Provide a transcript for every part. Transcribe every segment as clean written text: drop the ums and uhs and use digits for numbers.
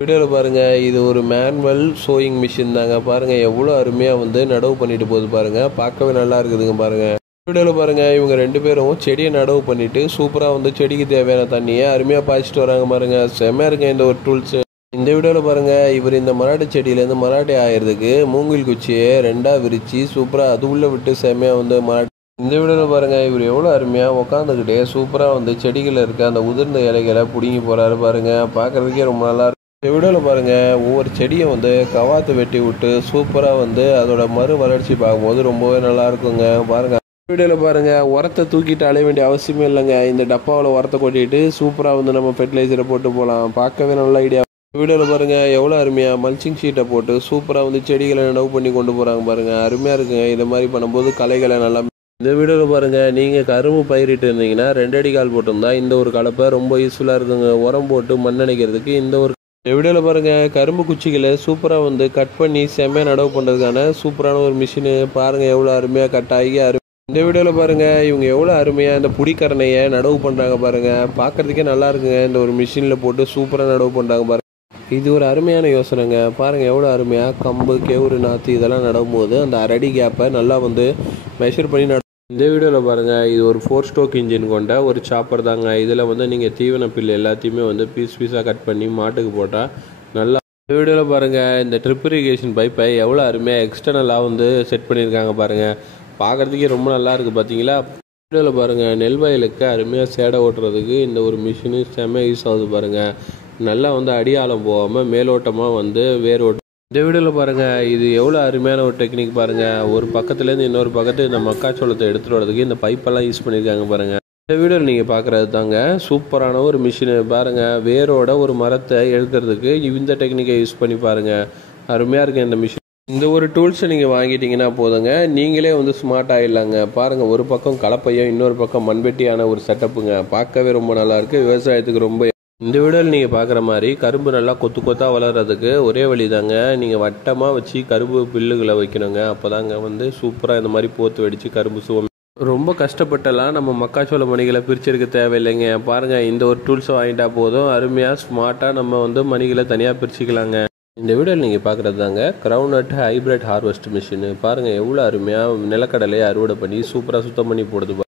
வீடியோவில் பாருங்கள், இது ஒரு மேனுவல் சோயிங் மிஷின் தாங்க. பாருங்கள் எவ்வளோ அருமையாக வந்து நடவு பண்ணிட்டு போகுது பாருங்கள். பார்க்கவே நல்லா இருக்குதுங்க பாருங்கள். வீடியோவில் பாருங்கள், இவங்க 2 பேரும் செடியை நடவு பண்ணிவிட்டு சூப்பராக வந்து செடிக்கு தேவையான தண்ணியை அருமையாக பாய்ச்சிட்டு வராங்க பாருங்கள். செம்மையாக இருக்குங்க இந்த ஒரு டூல்ஸு. இந்த வீடியோவில் பாருங்கள், இவர் இந்த மராட்டி செடியிலேருந்து மராட்டி ஆகிறதுக்கு மூங்கில் குச்சியை 2ஆக விரித்து சூப்பராக அது உள்ளே விட்டு செம்மையாக வந்து மராட்டி. இந்த வீடியோவில் பாருங்கள், இவர் எவ்வளோ அருமையாக உட்காந்துக்கிட்டே சூப்பராக வந்து செடிகளில் இருக்க அந்த உதிர்ந்த இலைகளை பிடுங்கி போகிறாரு பாருங்கள். பார்க்குறதுக்கே ரொம்ப நல்லா இருக்கு. இந்த வீடியோவில் பாருங்கள், ஒவ்வொரு செடியை வந்து கவாத்து வெட்டி விட்டு சூப்பராக வந்து அதோட மறு வளர்ச்சி பார்க்கும்போது ரொம்பவே நல்லா இருக்குங்க பாருங்கள். வீடியோவில் பாருங்கள், உரத்தை தூக்கிட்டு அலைய வேண்டிய அவசியமே இல்லைங்க. இந்த டப்பாவில் உரத்தை கொட்டிட்டு சூப்பராக வந்து நம்ம ஃபெர்டிலைசரை போட்டு போகலாம். பார்க்கவே நல்ல ஐடியா. வீடியோவில் பாருங்கள், எவ்வளோ அருமையாக மல்ச்சிங் ஷீட்டை போட்டு சூப்பராக வந்து செடிகளை நடவு பண்ணி கொண்டு போகிறாங்க பாருங்கள். அருமையாக இருக்குங்க. இதை மாதிரி பண்ணும்போது களைகளை நல்லா. இந்த வீடியோவில் பாருங்கள், நீங்கள் கரும்பு பயிரிட்டு இருந்தீங்கன்னா 2 அடி கால் போட்டிருந்தா இந்த ஒரு கலப்பை ரொம்ப யூஸ்ஃபுல்லாக இருக்குங்க. உரம் போட்டு மண் அணைக்கிறதுக்கு இந்த ஒரு. இந்த வீடியோவில் பாருங்கள், கரும்பு குச்சிகளை சூப்பராக வந்து கட் பண்ணி செம்மையாக நடவு பண்ணுறதுக்கான சூப்பரான ஒரு மிஷினு. பாருங்கள் எவ்வளோ அருமையாக கட் ஆகி இந்த வீடியோவில் பாருங்கள், இவங்க எவ்வளோ அருமையாக இந்த புடிக்கரணையை நடவு பண்ணுறாங்க பாருங்கள். பார்க்குறதுக்கே நல்லா இருக்குங்க. இந்த ஒரு மிஷினில் போட்டு சூப்பராக நடவு பண்ணுறாங்க பாருங்கள். இது ஒரு அருமையான யோசனைங்க. பாருங்கள் எவ்வளோ அருமையாக கம்பு கேவுரு நாற்று இதெல்லாம் நடும் போது அந்த அரடி கேப்பை நல்லா வந்து மெஷர் பண்ணி இந்த வீடியோவில் பாருங்கள், இது ஒரு 4 ஸ்ட்ரோக் இன்ஜின் கொண்ட ஒரு சாப்பர் தாங்க. இதில் வந்து நீங்கள் தீவன பில் எல்லாத்தையுமே வந்து பீஸாக கட் பண்ணி மாட்டுக்கு போட்டால் நல்லா. இந்த வீடியோவில் பாருங்கள், இந்த ட்ரிப் இரிகேஷன் பைப்பை எவ்வளோ அருமையாக எக்ஸ்டர்னலாக வந்து செட் பண்ணியிருக்காங்க பாருங்கள். பார்க்குறதுக்கே ரொம்ப நல்லா இருக்குது பார்த்தீங்களா. வீடியோவில் பாருங்கள், நெல் வயலுக்கு அருமையாக சேடை ஓட்டுறதுக்கு இந்த ஒரு மிஷினு செம்மையாக யூஸ் ஆகுது பாருங்கள். நல்லா வந்து அடியாழம் போகாமல் மேலோட்டமாக வந்து வேர் ஓட்டு. இந்த வீடியோவில் பாருங்கள், இது எவ்வளோ அருமையான ஒரு டெக்னிக் பாருங்கள். ஒரு பக்கத்துலேருந்து இன்னொரு பக்கத்து இந்த மக்காச்சோளத்தை எடுத்துகிட்டு வரதுக்கு இந்த பைப்பெல்லாம் யூஸ் பண்ணியிருக்காங்க பாருங்கள். இந்த வீடியோவில் நீங்கள் பார்க்குறது தாங்க சூப்பரான ஒரு மிஷினு பாருங்கள். வேரோட ஒரு மரத்தை எடுக்கிறதுக்கு இந்த டெக்னிக்கை யூஸ் பண்ணி பாருங்கள். அருமையாக இருக்குது இந்த மிஷின். இந்த ஒரு டூல்ஸை நீங்கள் வாங்கிட்டீங்கன்னா போதுங்க, நீங்களே வந்து ஸ்மார்ட் ஆகிடலாங்க. பாருங்கள், ஒரு பக்கம் கலப்பையும் இன்னொரு பக்கம் மண்வெட்டியான ஒரு செட்டப்புங்க. பார்க்கவே ரொம்ப நல்லாயிருக்கு. விவசாயத்துக்கு ரொம்ப. இந்த வீடியோவில் நீங்கள் பார்க்குற மாதிரி கரும்பு நல்லா கொத்து கொத்தாக வளர்கிறதுக்கு ஒரே வழி தாங்க. நீங்கள் வட்டமாக வச்சு கரும்பு பில்லுகளை வைக்கணுங்க. அப்போ தாங்க வந்து சூப்பராக இந்த மாதிரி போத்து வெடித்து கரும்பு சுவம். ரொம்ப கஷ்டப்பட்டெல்லாம் நம்ம மக்காச்சோள மணிகளை பிரிச்செடுக்க தேவையில்லைங்க. பாருங்கள், இந்த ஒரு டூல்ஸை வாங்கிட்டா போதும். அருமையாக ஸ்மார்ட்டாக நம்ம வந்து மணிகளை தனியாக பிரிச்சுக்கலாங்க. இந்த வீடியோவில் நீங்கள் பார்க்குறது தாங்க கிரவுண்ட் ஹைப்ரிட் ஹார்வெஸ்ட் மிஷினு. பாருங்கள் எவ்வளோ அருமையாக நிலக்கடலையை அறுவடை பண்ணி சூப்பராக சுத்தம் பண்ணி போடுது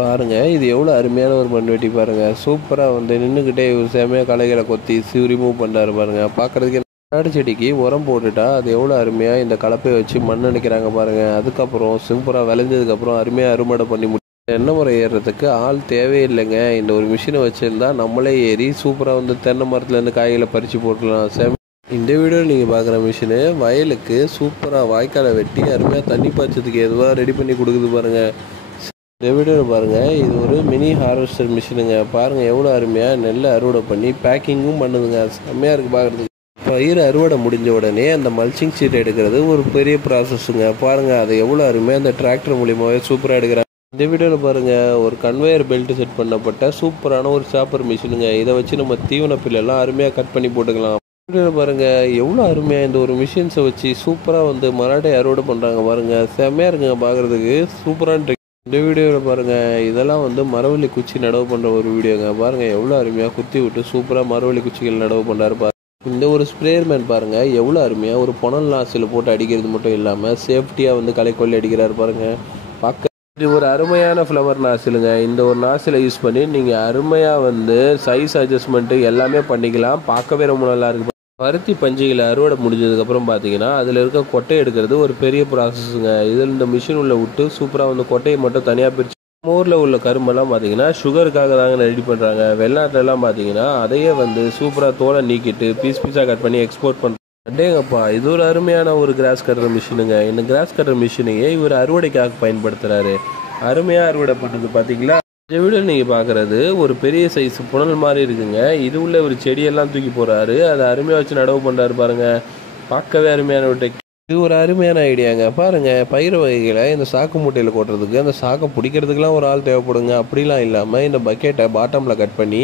பாருங்கள். இது எவ்வளோ அருமையான ஒரு மண்வெட்டி பாருங்கள். சூப்பராக வந்து நின்றுக்கிட்டே ஒரு செமையாக களைகளை கொத்தி ரிமூவ் பண்ணுறாரு பாருங்கள். பார்க்குறதுக்கு நாட்டு செடிக்கு உரம் போட்டுட்டா அது எவ்வளோ அருமையாக இந்த கலப்பையை வச்சு மண் அணைக்கிறாங்க பாருங்கள். அதுக்கப்புறம் சூப்பராக விளைஞ்சதுக்கப்புறம் அருமையாக அறுவடை பண்ணி தென்னை மரம் ஏறுறதுக்கு ஆள் தேவையில்லைங்க. இந்த ஒரு மிஷினை வச்சுருந்தா நம்மளே ஏறி சூப்பராக வந்து தென்னை மரத்துலேருந்து காய்களை பறித்து போட்டுடலாம். இந்த வீடியோவில் நீங்கள் பார்க்குற மிஷினு வயலுக்கு சூப்பராக வாய்க்காலை வெட்டி அருமையாக தண்ணி பாய்ச்சதுக்கு எதுவாக ரெடி பண்ணி கொடுக்குது பாருங்கள். இந்த வீடியோவில் பாருங்கள், இது ஒரு மினி ஹார்வெஸ்டர் மிஷினுங்க. பாருங்கள் எவ்வளோ அருமையாக நெல்லை அறுவடை பண்ணி பேக்கிங்கும் பண்ணுதுங்க. செம்மையாக இருக்குது பார்க்குறதுக்கு. பயிர் அறுவடை முடிஞ்ச உடனே அந்த மல்ச்சிங் ஷீட் எடுக்கிறது ஒரு பெரிய ப்ராசஸ்ஸுங்க. பாருங்கள், அதை எவ்வளோ அருமையாக அந்த டிராக்டர் மூலியமாகவே சூப்பராக எடுக்கிறாங்க. இந்த வீடியோவில் பாருங்கள், ஒரு கன்வேயர் பெல்ட் செட் பண்ணப்பட்ட சூப்பரான ஒரு சாப்பர் மிஷினுங்க. இதை வச்சு நம்ம தீவன பில்லெல்லாம் அருமையாக கட் பண்ணி போட்டுக்கலாம். வீடியோவில் பாருங்கள், எவ்வளோ அருமையாக இந்த ஒரு மிஷின்ஸை வச்சு சூப்பராக வந்து மராட்டை அறுவடை பண்ணுறாங்க பாருங்கள். செம்மையாக இருக்குங்க பார்க்குறதுக்கு. சூப்பரான இந்த வீடியோவில் பாருங்கள், இதெல்லாம் வந்து மரவள்ளி குச்சி நடவு பண்ணுற ஒரு வீடியோங்க. பாருங்கள் எவ்வளோ அருமையாக குத்தி விட்டு சூப்பராக மரவள்ளி குச்சிகள் நடவு பண்ணுறாரு பாருங்கள். இந்த ஒரு ஸ்ப்ரேயர்மேன் பாருங்கள் எவ்வளோ அருமையாக ஒரு புனல் நாசில் போட்டு அடிக்கிறது மட்டும் இல்லாமல் சேஃப்டியாக வந்து களைக்கொல்லி அடிக்கிறாரு பாருங்கள். பார்க்க இது ஒரு அருமையான ஃப்ளவர் நாசிலுங்க. இந்த ஒரு நாசிலை யூஸ் பண்ணி நீங்கள் அருமையாக வந்து சைஸ் அட்ஜஸ்ட்மெண்ட்டு எல்லாமே பண்ணிக்கலாம். பார்க்கவே ரொம்ப நல்லா இருக்குது. பருத்தி பஞ்சுகளை அறுவடை முடிஞ்சதுக்கப்புறம் பார்த்தீங்கன்னா அதில் இருக்க கொட்டையை எடுக்கிறது ஒரு பெரிய ப்ராசஸுங்க. இதில் இந்த மிஷின் உள்ள விட்டு சூப்பராக வந்து கொட்டையை மட்டும் தனியாக பிரித்து ஊரில் உள்ள கரும்பெல்லாம் பார்த்தீங்கன்னா சுகருக்காக தாங்க ரெடி பண்ணுறாங்க. வெளிநாட்டிலலாம் பார்த்தீங்கன்னா அதையே வந்து சூப்பராக தோலை நீக்கிட்டு பீஸாக கட் பண்ணி எக்ஸ்போர்ட் பண்ணுறாங்க. அடேங்கப்பா, இது ஒரு அருமையான ஒரு கிராஸ் கட்டர் மிஷினுங்க. இந்த கிராஸ் கட்டர் மிஷினையே இவர் அறுவடைக்காக பயன்படுத்துகிறாரு. அருமையாக அறுவடை பண்ணுறது பார்த்தீங்களா. இந்த வீடியோ நீங்கள் பார்க்குறது ஒரு பெரிய சைஸ் புனல் மாதிரி இருக்குங்க. இது உள்ள ஒரு செடியெல்லாம் தூக்கி போகிறாரு. அதை அருமையாக வச்சு நடவு பண்ணுறாரு பாருங்கள். பார்க்கவே அருமையான ஒரு இது ஒரு அருமையான ஐடியாங்க. பாருங்கள், பயிர் வகைகளை இந்த சாக்கு மூட்டையில் கொட்டுறதுக்கு அந்த சாக்கை பிடிக்கிறதுக்கெலாம் ஒரு ஆள் தேவைப்படுங்க. அப்படிலாம் இல்லாமல் இந்த பக்கெட்டை பாட்டமில் கட் பண்ணி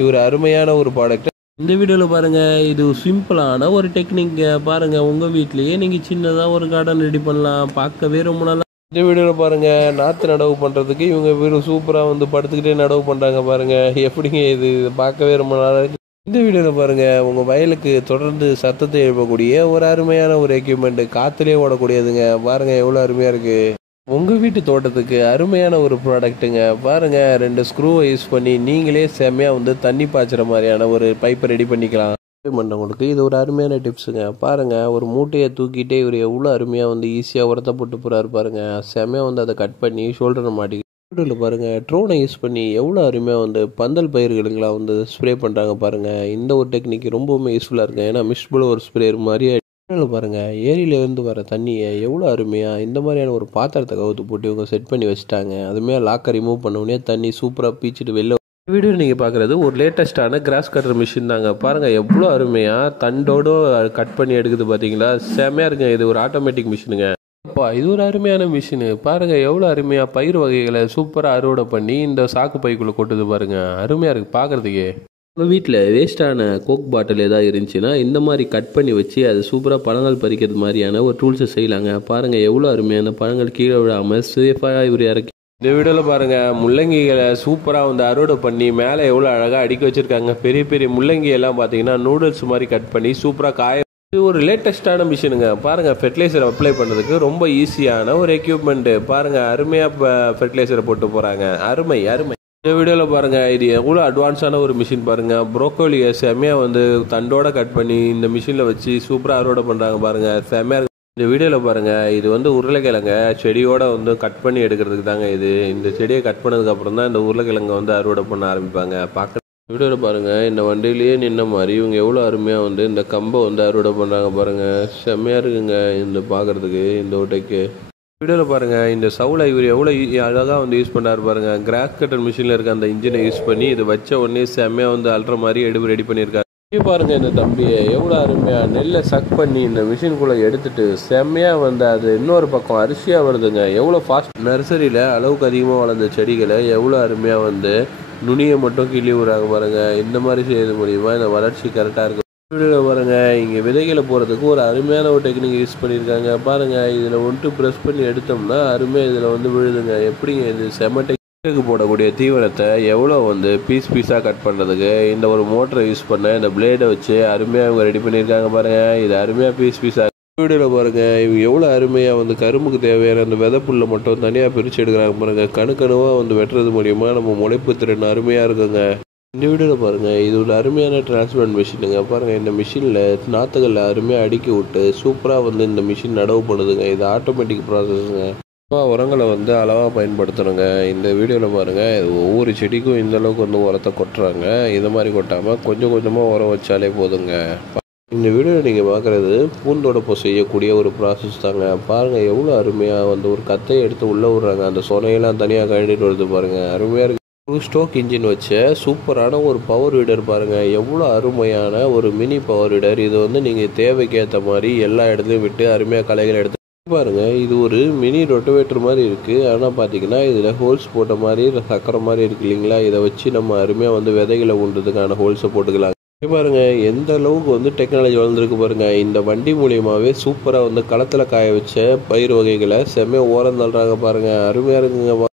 இவர் அருமையான ஒரு ப்ராடக்ட். இந்த வீடியோவில் பாருங்கள், இது சிம்பிளான ஒரு டெக்னிக். பாருங்கள், உங்கள் வீட்லேயே நீங்கள் சின்னதாக ஒரு கார்டன் ரெடி பண்ணலாம். பார்க்கவே ரொம்ப நல்லா. இந்த வீடியோவில் பாருங்கள், நாற்று நடவு பண்ணுறதுக்கு இவங்க சூப்பராக வந்து படுத்துக்கிட்டே நடவு பண்ணுறாங்க பாருங்கள். எப்படிங்க இது பார்க்கவே ரொம்ப நல்லா இருக்குது. இந்த வீடியோவில் பாருங்கள் உங்கள் வயலுக்கு தொடர்ந்து சத்தத்தை எழுப்பக்கூடிய ஒரு அருமையான ஒரு எக்யூப்மெண்ட், காற்றுலேயே ஓடக்கூடியதுங்க. பாருங்கள் எவ்வளோ அருமையாக இருக்குது. உங்கள் வீட்டு தோட்டத்துக்கு அருமையான ஒரு ப்ராடக்ட்டுங்க. பாருங்கள் 2 ஸ்க்ரூவை யூஸ் பண்ணி நீங்களே செம்மையாக வந்து தண்ணி பாய்ச்சுற மாதிரியான ஒரு பைப்பை ரெடி பண்ணிக்கலாம். பண்ணுறவங்களுக்கு இது ஒரு அருமையான டிப்ஸுங்க. பாருங்கள் ஒரு மூட்டையை தூக்கிட்டே இவர் எவ்வளோ அருமையாக வந்து ஈஸியாக உரத்தை போட்டு போகிறாரு பாருங்கள். செம்மையாக வந்து அதை கட் பண்ணி ஷோல்டரை மாட்டி வீடியோவில் பாருங்கள் ட்ரோனை யூஸ் பண்ணி எவ்வளோ அருமையாக வந்து பந்தல் பயிர்களுக்கெல்லாம் வந்து ஸ்ப்ரே பண்ணுறாங்க பாருங்கள். இந்த ஒரு டெக்னிக் ரொம்பவுமே யூஸ்ஃபுல்லாக இருக்குது. ஏன்னா மிஸ்பிள் ஒரு ஸ்ப்ரேயர் மாதிரி பாருங்கள் ஏரியிலேருந்து வர தண்ணியை எவ்வளோ அருமையாக இந்த மாதிரியான ஒரு பாத்திரத்தை கவுத்து போட்டு இவங்க செட் பண்ணி வச்சுட்டாங்க. அதுமாதிரி லாக்கை ரிமூவ் பண்ணவுடனே தண்ணி சூப்பராக பீச்சிட்டு வெளில. வீடியோ நீங்கள் பார்க்குறது ஒரு லேட்டஸ்ட்டான கிராஸ் கட்டர் மிஷின் தாங்க. பாருங்கள் எவ்வளோ அருமையாக தண்டோடு கட் பண்ணி எடுக்குது பார்த்தீங்களா, செம்மையாக இருக்குங்க. இது ஒரு ஆட்டோமேட்டிக் மிஷினுங்க. அப்பா இது ஒரு அருமையான மிஷினு. பாருங்கள் எவ்வளோ அருமையாக பயிர் வகைகளை சூப்பராக அறுவடை பண்ணி இந்த சாக்கு பைக்குள்ளே கொட்டுது பாருங்கள். அருமையாக இருக்குது பார்க்குறதுக்கே. உங்கள் வீட்டில் வேஸ்ட்டான கோக் பாட்டில் ஏதாவது இருந்துச்சுன்னா இந்த மாதிரி கட் பண்ணி வச்சு அது சூப்பராக பழங்கள் பறிக்கிறது மாதிரியான ஒரு டூல்ஸை செய்யலாங்க. பாருங்கள் எவ்வளோ அருமையான பழங்கள் கீழே விடாமல் சேஃபாக இவர் இறக்கி. இந்த வீடியோவில் பாருங்கள் முள்ளங்கிகளை சூப்பராக வந்து அறுவடை பண்ணி மேலே எவ்வளோ அழகாக அடுக்கி வச்சுருக்காங்க. பெரிய பெரிய முள்ளங்கி எல்லாம் பார்த்தீங்கன்னா நூடுல்ஸ் மாதிரி கட் பண்ணி சூப்பராக காய. இது ஒரு லேட்டஸ்ட்டான மிஷினுங்க. பாருங்கள் ஃபெர்டிலைசரை அப்ளை பண்ணுறதுக்கு ரொம்ப ஈஸியான ஒரு எக்யூப்மெண்ட்டு. பாருங்கள் அருமையாக ஃபெர்டிலைசரை போட்டு போகிறாங்க. அருமை அருமை. இந்த வீடியோவில் பாருங்கள் இது எவ்வளோ அட்வான்ஸான ஒரு மிஷின் பாருங்கள். ப்ரோக்கோலியை செம்மையாக வந்து தண்டோட கட் பண்ணி இந்த மிஷினில் வச்சு சூப்பராக அறுவடை பண்ணுறாங்க பாருங்கள். செம்மையாக. இந்த வீடியோவில் பாருங்கள் இது வந்து உருளைக்கிழங்க செடியோட வந்து கட் பண்ணி எடுக்கிறதுக்கு தாங்க இது. இந்த செடியை கட் பண்ணதுக்கப்புறம் தான் இந்த உருளைக்கிழங்கை வந்து அறுவடை பண்ண ஆரம்பிப்பாங்க. பார்க்க வீடியோவில் பாருங்கள் இந்த வண்டியிலேயே நின்ன மாதிரி இவங்க எவ்வளோ அருமையாக வந்து இந்த கம்பை வந்து அறுவடை பண்ணுறாங்க பாருங்கள். செம்மையாக இருக்குங்க இந்த பார்க்குறதுக்கு இந்த ஓட்டைக்கு. வீடியோவில் பாருங்கள் இந்த சவுளை இவர் எவ்வளோ அழகாக வந்து யூஸ் பண்ணார் பாருங்கள். கிராஸ் கட்டர் மிஷினில் இருக்க அந்த இன்ஜினை யூஸ் பண்ணி இது வச்ச உடனே செம்மையாக வந்து அல்ற மாதிரி ரெடி பண்ணியிருக்காரு. பாருங்கள் இந்த தம்பியை எவ்வளோ அருமையாக நெல்லை சக் பண்ணி இந்த மிஷின்குள்ளே எடுத்துட்டு செம்மையாக வந்து அது இன்னொரு பக்கம் அரிசியாக வருதுங்க. எவ்வளோ ஃபாஸ்ட். நர்சரியில் அளவுக்கு அதிகமாக வளர்ந்த செடிகளை எவ்வளோ அருமையாக வந்து நுனியை மட்டும் கிள்ளி விடுறாங்க பாருங்கள். இந்த மாதிரி செய்யறது மூலிமா இந்த வளர்ச்சி கரெக்டாக இருக்கும். வீடியோவில் பாருங்கள் இங்கே விதைகளை போகிறதுக்கு ஒரு அருமையான ஒரு டெக்னிக் யூஸ் பண்ணியிருக்காங்க பாருங்கள். இதில் வந்துட்டு ப்ரெஸ் பண்ணி எடுத்தோம்னா அருமையாக இதில் வந்து விழுதுங்க. எப்படிங்க இது செம போடக்கூடிய தீவனத்தை எவ்வளோ வந்து பீஸாக கட் பண்ணுறதுக்கு இந்த ஒரு மோட்டரை யூஸ் பண்ண இந்த பிளேடை வச்சு அருமையாக இவங்க ரெடி பண்ணியிருக்காங்க பாருங்கள். இது அருமையாக பீஸாக. வீடியோவில் பாருங்கள் இவங்க எவ்வளோ அருமையாக வந்து கரும்புக்கு தேவையான அந்த விதைப்புல்லை மட்டும் தனியாக பிரித்து எடுக்கிறாங்க பாருங்கள். கணுக்கணுவாக வந்து வெட்டுறது மூலிமா நம்ம முளைப்பு திறன் அருமையாக இருக்குங்க. இந்த வீடியோவில் பாருங்கள் இது ஒரு அருமையான டிரான்ஸ்பிளான்ட் மிஷினுங்க. பாருங்கள் இந்த மிஷினில் நாற்றுகளில் அருமையாக அடுக்கி விட்டு சூப்பராக வந்து இந்த மிஷின் நடவு பண்ணுதுங்க. இது ஆட்டோமேட்டிக் ப்ராசஸ்ங்க. உரங்களை வந்து அளவாக பயன்படுத்தணுங்க. இந்த வீடியோவில் பாருங்கள் ஒவ்வொரு செடிக்கும் இந்த அளவுக்கு வந்து உரத்தை கொட்டுறாங்க. இது மாதிரி கொட்டாமல் கொஞ்சம் கொஞ்சமாக உரம் வச்சாலே போதுங்க. இந்த வீடியோவில் நீங்கள் பார்க்குறது பூந்தோடப்போ செய்யக்கூடிய ஒரு ப்ராசஸ் தாங்க. பாருங்கள் எவ்வளோ அருமையாக வந்து ஒரு கத்தையை எடுத்து உள்ளே விட்றாங்க. அந்த சொனையெல்லாம் தனியாக கழட்டிட்டு வருது பாருங்கள். அருமையாக இருக்குது. ஸ்டோக் இன்ஜின் வச்ச சூப்பரான ஒரு பவர் வீடர் பாருங்கள். எவ்வளோ அருமையான ஒரு மினி பவர் வீடர். இது வந்து நீங்கள் தேவைக்கேற்ற மாதிரி எல்லா இடத்துலையும் விட்டு அருமையாக களைகளை எடுத்து பாருங்கள். இது ஒரு மினி ரொட்டவேட்டர் மாதிரி இருக்குது. ஆனால் பார்த்தீங்கன்னா இதில் ஹோல்ஸ் போட்ட மாதிரி சக்கரை மாதிரி இருக்குது இல்லைங்களா. இதை வச்சு நம்ம அருமையாக வந்து விதைகளை உண்டுறதுக்கான ஹோல்ஸை போட்டுக்கலாம். பாருங்கள் எந்த அளவுக்கு வந்து டெக்னாலஜி வளர்ந்துருக்கு பாருங்கள். இந்த வண்டி மூலியமாகவே சூப்பராக வந்து களத்தில் காய வச்ச பயிர் வகைகளை செம்மையாக ஓரம் தள்ளுறாங்க பாருங்கள். அருமையாக இருக்குங்க.